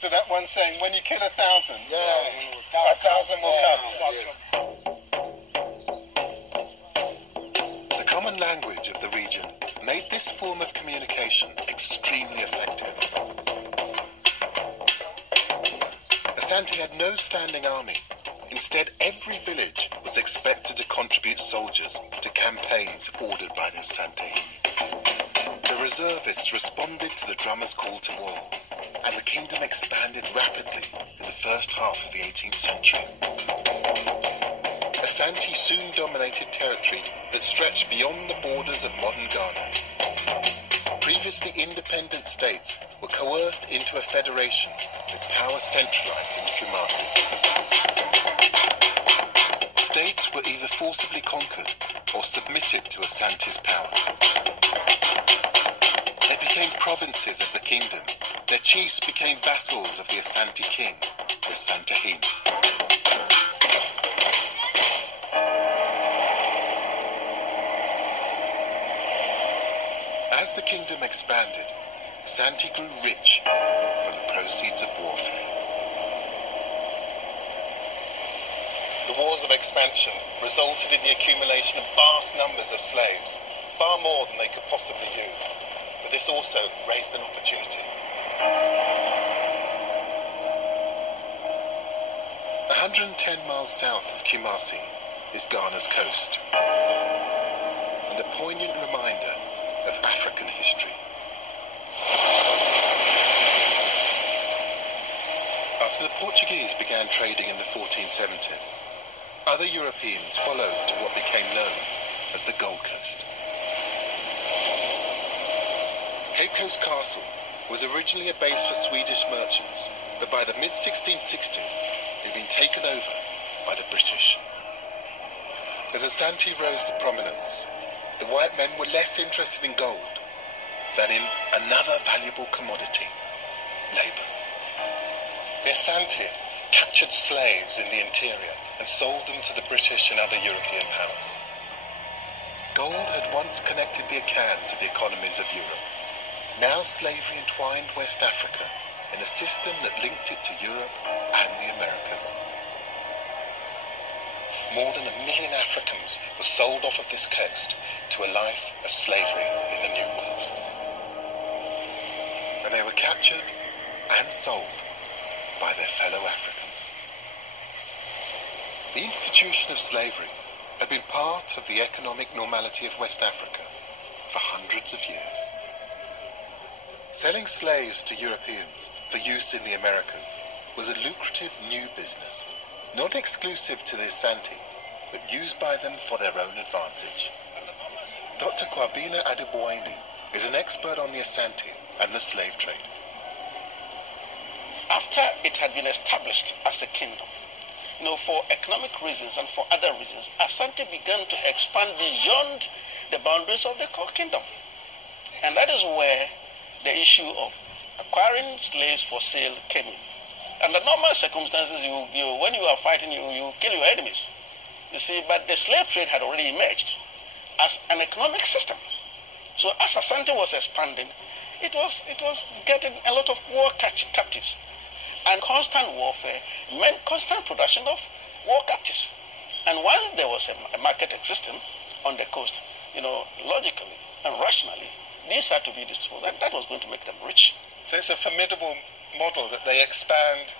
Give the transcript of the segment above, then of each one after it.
So that one's saying, when you kill 1,000, yeah, 1,000 will come. Yes. The common language of the region made this form of communication extremely effective. Asante had no standing army. Instead, every village was expected to contribute soldiers to campaigns ordered by the Asante. The reservists responded to the drummer's call to war, and the kingdom expanded rapidly in the first half of the 18th century. Asante soon dominated territory that stretched beyond the borders of modern Ghana. Previously independent states were coerced into a federation with power centralized in Kumasi. States were either forcibly conquered or submitted to Asante's power. They became provinces of the kingdom. Their chiefs became vassals of the Asante king, the Asantehene. As the kingdom expanded, Asante grew rich from the proceeds of warfare. The wars of expansion resulted in the accumulation of vast numbers of slaves, far more than they could possibly use. But this also raised an opportunity. 110 miles south of Kumasi is Ghana's coast, and a poignant reminder of African history. After the Portuguese began trading in the 1470s, other Europeans followed to what became known as the Gold Coast. Cape Coast Castle was originally a base for Swedish merchants, but by the mid-1660s it had been taken over by the British. As Asante rose to prominence, the white men were less interested in gold than in another valuable commodity, labour. The Asante captured slaves in the interior and sold them to the British and other European powers. Gold had once connected the Akan to the economies of Europe. Now slavery entwined West Africa in a system that linked it to Europe and the Americas. More than 1 million Africans were sold off of this coast to a life of slavery in the New World. And they were captured and sold by their fellow Africans. The institution of slavery had been part of the economic normality of West Africa for hundreds of years. Selling slaves to Europeans for use in the Americas was a lucrative new business, not exclusive to the Asante, but used by them for their own advantage. Dr. Kwabena Adeboini is an expert on the Asante and the slave trade. After it had been established as a kingdom, for economic reasons and for other reasons, Asante began to expand beyond the boundaries of the core kingdom. And that is where the issue of acquiring slaves for sale came in. Under normal circumstances, when you are fighting, you kill your enemies. You see, but the slave trade had already emerged as an economic system. So as Asante was expanding, it was getting a lot of war captives. And constant warfare meant constant production of war captives. And once there was a market existing on the coast, logically and rationally, these had to be disposed, and that was going to make them rich. So it's a formidable model that they expand,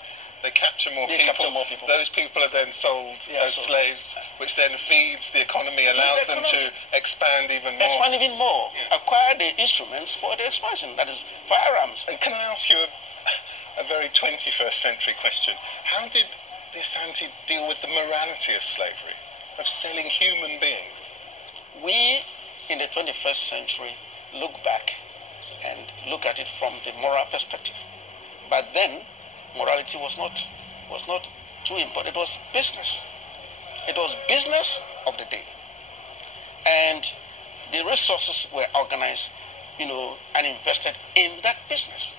they capture more people. Those people are then sold as slaves, which then feeds the economy, allows them to expand even more. Expand even more, acquire the instruments for the expansion, that is firearms. And can I ask you a very 21st century question? How did the Asante deal with the morality of slavery, of selling human beings? We, in the 21st century, look back and look at it from the moral perspective. But then, morality was not too important. It was business. It was business of the day. And the resources were organized, and invested in that business.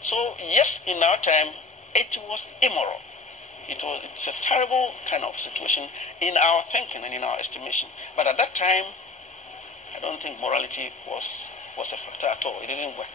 So, yes, in our time, it was immoral. It's a terrible kind of situation in our thinking and in our estimation. But at that time, I don't think morality was a factor at all. It didn't work.